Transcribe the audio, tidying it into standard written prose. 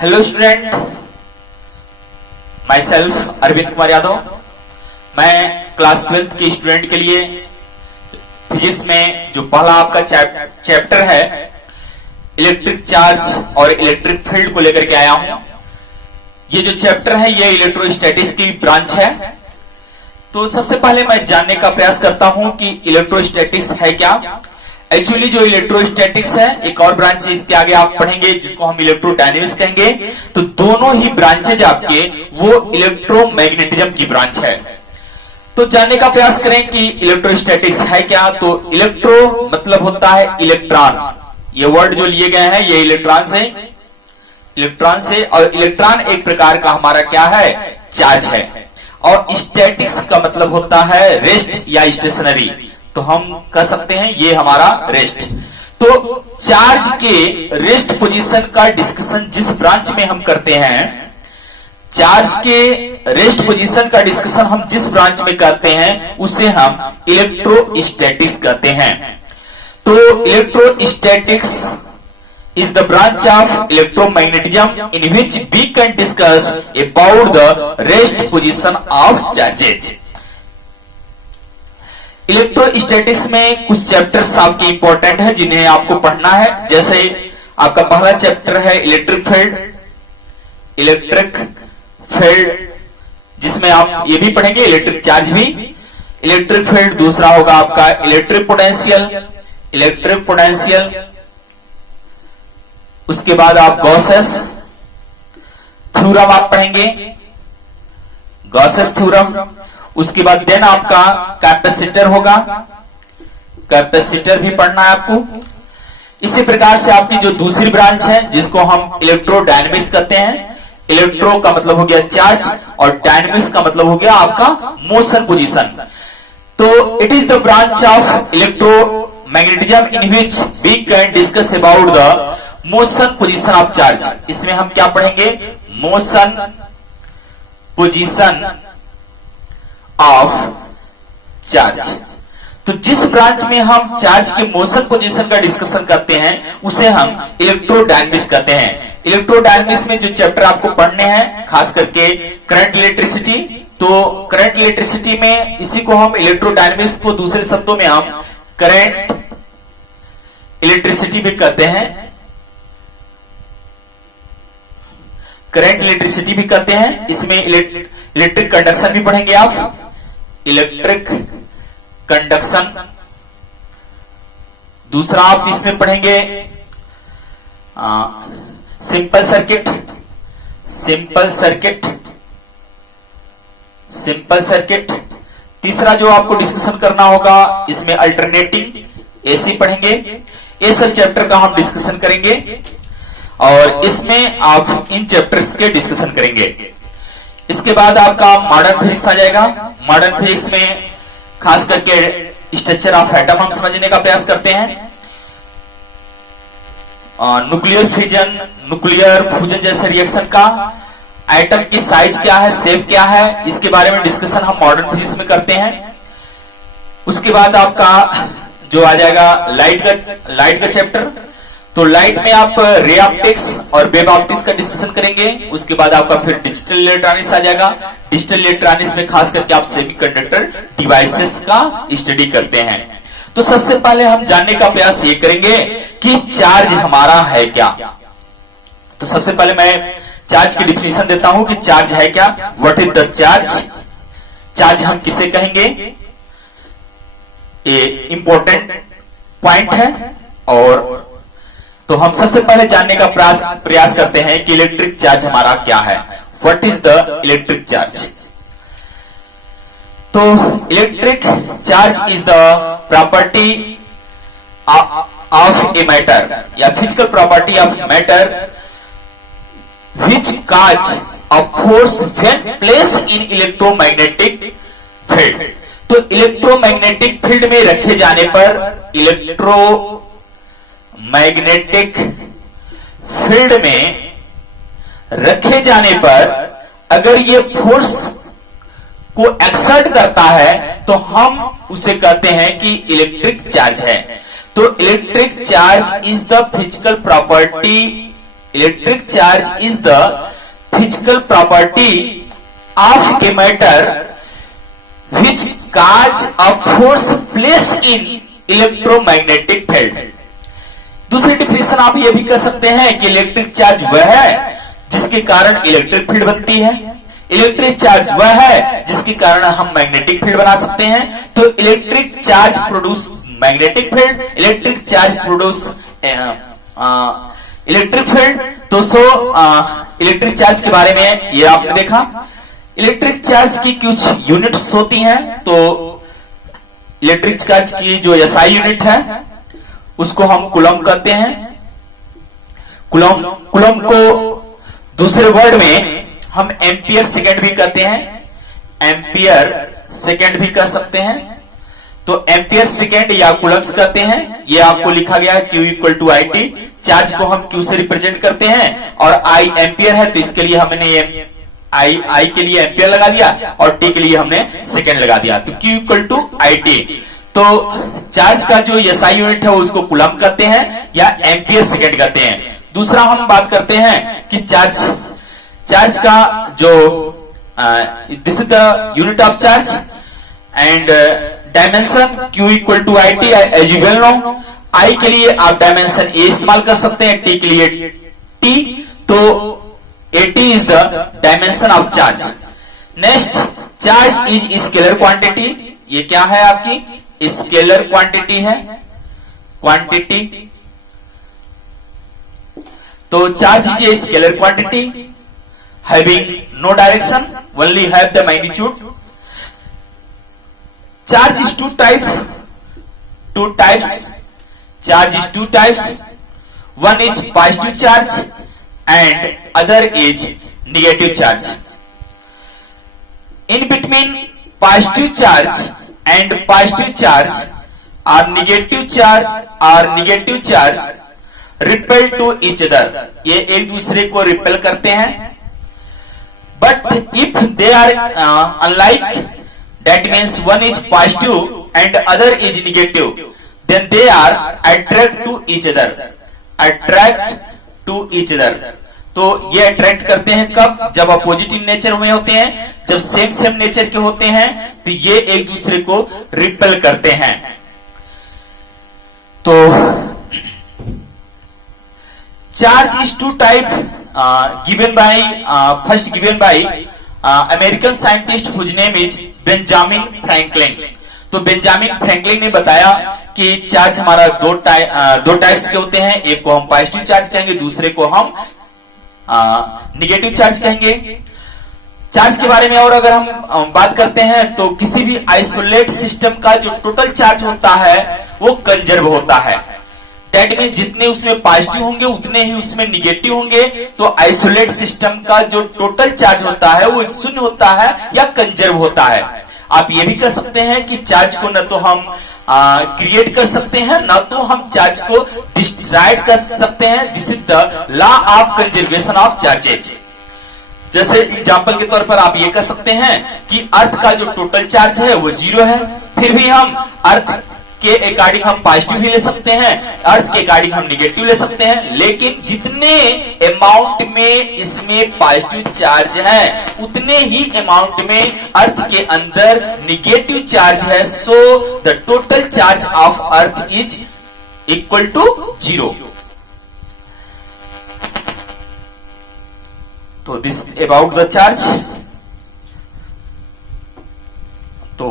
Hello student, myself Arvind Kumar Yadav. मैं class 12th के student के लिए फिजिक्स में जो पहला आपका चैप्टर है इलेक्ट्रिक चार्ज और इलेक्ट्रिक फील्ड को लेकर के आया हूं। ये जो चैप्टर है ये इलेक्ट्रोस्टैटिक्स की ब्रांच है। तो सबसे पहले मैं जानने का प्रयास करता हूं कि इलेक्ट्रोस्टैटिक्स है क्या। एक्चुअली जो इलेक्ट्रोस्टैटिक्स है एक और ब्रांच है, इसके आगे आप पढ़ेंगे जिसको हम इलेक्ट्रोडायनेमिक्स कहेंगे। तो दोनों ही ब्रांचेज आपके वो इलेक्ट्रोमैग्नेटिज्म की ब्रांच है। तो जानने का प्रयास करें कि इलेक्ट्रोस्टैटिक्स है क्या। तो इलेक्ट्रो मतलब होता है इलेक्ट्रॉन, ये वर्ड जो लिए गए हैं ये इलेक्ट्रॉन से, और इलेक्ट्रॉन एक प्रकार का हमारा क्या है, चार्ज है। और स्टैटिक्स का मतलब होता है रेस्ट या स्टेशनरी, तो हम कह सकते हैं ये हमारा रेस्ट। तो चार्ज के रेस्ट पोजीशन का डिस्कशन जिस ब्रांच में हम करते हैं, चार्ज के रेस्ट पोजीशन का डिस्कशन हम जिस ब्रांच में करते हैं उसे हम इलेक्ट्रोस्टैटिक्स कहते हैं। तो electrostatics is the branch of electromagnetism in which we can discuss about the rest position of charges. Electrostatics में कुछ चैप्टर्स आपके इंपॉर्टेंट है जिन्हें आपको पढ़ना है। जैसे आपका पहला चैप्टर है इलेक्ट्रिक फील्ड, जिसमें आप ये भी पढ़ेंगे इलेक्ट्रिक चार्ज भी, इलेक्ट्रिक फील्ड। दूसरा होगा आपका इलेक्ट्रिक पोटेंशियल। उसके बाद आप गॉसेस थ्योरम आप पढ़ेंगे, गॉसेस थ्योरम। उसके बाद देन आपका कैपेसिटर होगा, कैपेसिटर भी पढ़ना है आपको। इसी प्रकार से आपकी जो दूसरी ब्रांच है जिसको हम इलेक्ट्रोडायनेमिक्स कहते हैं, इलेक्ट्रो का मतलब हो गया चार्ज और डायनेमिक्स का मतलब हो गया आपका मोशन पोजीशन। तो it is the branch of electromagnetism in which we can discuss about the motion position of charge. इसमें हम क्या पढ़ेंगे, मोशन पोजीशन ऑफ चार्ज। तो जिस ब्रांच में हम चार्ज के मोशन पोजीशन का डिस्कशन करते हैं उसे हम इलेक्ट्रोडायनेमिक्स कहते हैं। इलेक्ट्रोडायनेमिक्स में जो चैप्टर आपको पढ़ने हैं खास करके करंट इलेक्ट्रिसिटी, तो करंट इलेक्ट्रिसिटी में इसी को हम इलेक्ट्रोडायनेमिक्स को दूसरे शब्दों में हम करंट इलेक्ट्रिसिटी भी कहते हैं, करंट इलेक्ट्रिसिटी भी कहते हैं। इसमें इलेक्ट्रिक कंडक्शन भी पढ़ेंगे आप, इलेक्ट्रिक कंडक्शन। दूसरा आप इसमें पढ़ेंगे सिंपल सर्किट। तीसरा जो आपको डिस्कशन करना होगा इसमें अल्टरनेटिंग एसी पढ़ेंगे। ये सब चैप्टर का हम डिस्कशन करेंगे और इसमें आप इन चैप्टर्स के डिस्कशन करेंगे। इसके बाद आपका मॉडर्न फिजिक्स आ जाएगा। मॉडर्न फिजिक्स में खास करके स्ट्रक्चर ऑफ एटम हम समझने का प्रयास करते हैं। न्यूक्लियर फ्यूजन जैसे रिएक्शन का एटम की साइज क्या है, शेप क्या है, इसके बारे में डिस्कशन हम मॉडर्न फिजिक्स में करते हैं। उसके बाद आपका जो आ जाएगा लाइट का चैप्टर। तो लाइट में आप रे ऑप्टिक्स और वेव ऑप्टिक्स का डिस्कशन करेंगे। उसके बाद आपका फिर डिजिटल इलेक्ट्रॉनिक्स आ जाएगा। डिजिटल इलेक्ट्रॉनिक्स में खास करके आप सेमीकंडक्टर डिवाइसेस का स्टडी करते हैं। तो सबसे पहले हम जानने का प्रयास ये करेंगे कि चार्ज हमारा है क्या। तो सबसे पहले मैं चार्ज की डिफिनेशन देता हूं कि चार्ज है क्या, what is the charge. Charge हम किसे कहेंगे, ये इंपॉर्टेंट पॉइंट है। और तो हम सबसे पहले जानने का प्रयास करते हैं कि इलेक्ट्रिक चार्ज हमारा क्या है, what is the electric charge. तो electric charge is the property of a matter या physical property of matter which cause a force when place in electromagnetic field. तो इलेक्ट्रोमैग्नेटिक फील्ड में रखे जाने पर, मैग्नेटिक फील्ड में रखे जाने पर अगर ये फोर्स को एक्सर्ट करता है तो हम उसे कहते हैं कि इलेक्ट्रिक चार्ज है। तो electric charge is the physical property electric charge is the physical property of a matter which cause a force placed in electromagnetic field। दूसरी डिफिनेशन आप ये भी कह सकते हैं कि इलेक्ट्रिक चार्ज वह है जिसके कारण इलेक्ट्रिक फील्ड बनती है, इलेक्ट्रिक चार्ज वह है जिसके कारण हम मैग्नेटिक फील्ड बना सकते हैं। तो electric charge produce magnetic field, electric charge produce electric field. तो इलेक्ट्रिक चार्ज के बारे में ये आपने देखा। इलेक्ट्रिक चार्ज की कुछ यूनिट्स होती हैं। तो इलेक्ट्रिक चार्ज की जो एसआई यूनिट है उसको हम कूलम कहते हैं। कूलम को दूसरे वर्ड में हम एम्पियर सेकेंड भी कहते हैं, एम्पियर सेकेंड भी कह सकते हैं। तो एम्पियर सेकेंड या कूलम्स कहते हैं। ये आपको लिखा गया है Q equal to I T. Charge को हम Q से रिप्रेजेंट करते हैं और I एम्पियर है, तो इसके लिए हमने आई के लिए एम्पियर लगा दिया और टी के लिए हमने सेकेंड लगा दिया। तो Q equal to I T. तो चार्ज का जो एसआई यूनिट है उसको कूलम कहते हैं या एम्पियर सेकेंड कहते हैं। दूसरा हम बात करते हैं कि चार्ज का जो this is the unit of charge and dimension Q equal to I T as you well know. I के लिए आप डायमेंशन ए इस्तेमाल कर सकते हैं, टी के लिए टी। तो AT is the dimension of charge. Next, charge is scalar quantity. ये क्या है आपकी स्केलर क्वांटिटी है, क्वांटिटी। तो charge is a scalar quantity having no direction, only have the magnitude. Charge is two types. Charge is two types. One is positive charge and other is negative charge. In between positive charge and positive charge or negative charge repel to each other. ये एक दूसरे को repel करते हैं। But if they are unlike, that means one is positive and other is negative, then they are attract to each other. Attract to each other. तो ये attract करते हैं कब? जब अपोजिट इन नेचर में होते हैं, जब सेम नेचर के होते हैं तो ये एक दूसरे को रिपेल करते हैं। तो charge is two type given by first given by American scientist whose name is Benjamin Franklin. तो बेंजामिन फ्रैंकलिन ने बताया कि चार्ज हमारा दो टाइप्स के होते हैं। एक को हम पॉजिटिव चार्ज कहेंगे, दूसरे को हम निगेटिव चार्ज कहेंगे। चार्ज के बारे में और अगर हम बात करते हैं तो किसी भी आइसोलेट सिस्टम का जो टोटल चार्ज होता है वो कंजर्व होता है। दैट मींस जितने उसमें पॉजिटिव होंगे उतने ही उसमें निगेटिव होंगे। तो आइसोलेट सिस्टम का जो टोटल चार्ज होता है वो शून्य होता है या कंजर्व होता है। आप ये भी कह सकते हैं कि चार्ज को न तो हम क्रिएट कर सकते हैं, ना तो हम चार्ज को डिस्ट्रॉय कर सकते हैं। This is the law of conservation of charges. जैसे एग्जांपल के तौर पर आप ये कह सकते हैं कि अर्थ का जो टोटल चार्ज है वो 0 है, फिर भी हम अर्थ के अकॉर्डिंग हम पॉजिटिव भी ले सकते हैं, अर्थ के अकॉर्डिंग हम निगेटिव ले सकते हैं। लेकिन जितने अमाउंट में इसमें पॉजिटिव चार्ज है उतने ही अमाउंट में अर्थ के अंदर निगेटिव चार्ज है। So the total charge of earth is equal to 0। तो दिस अबाउट द चार्ज। तो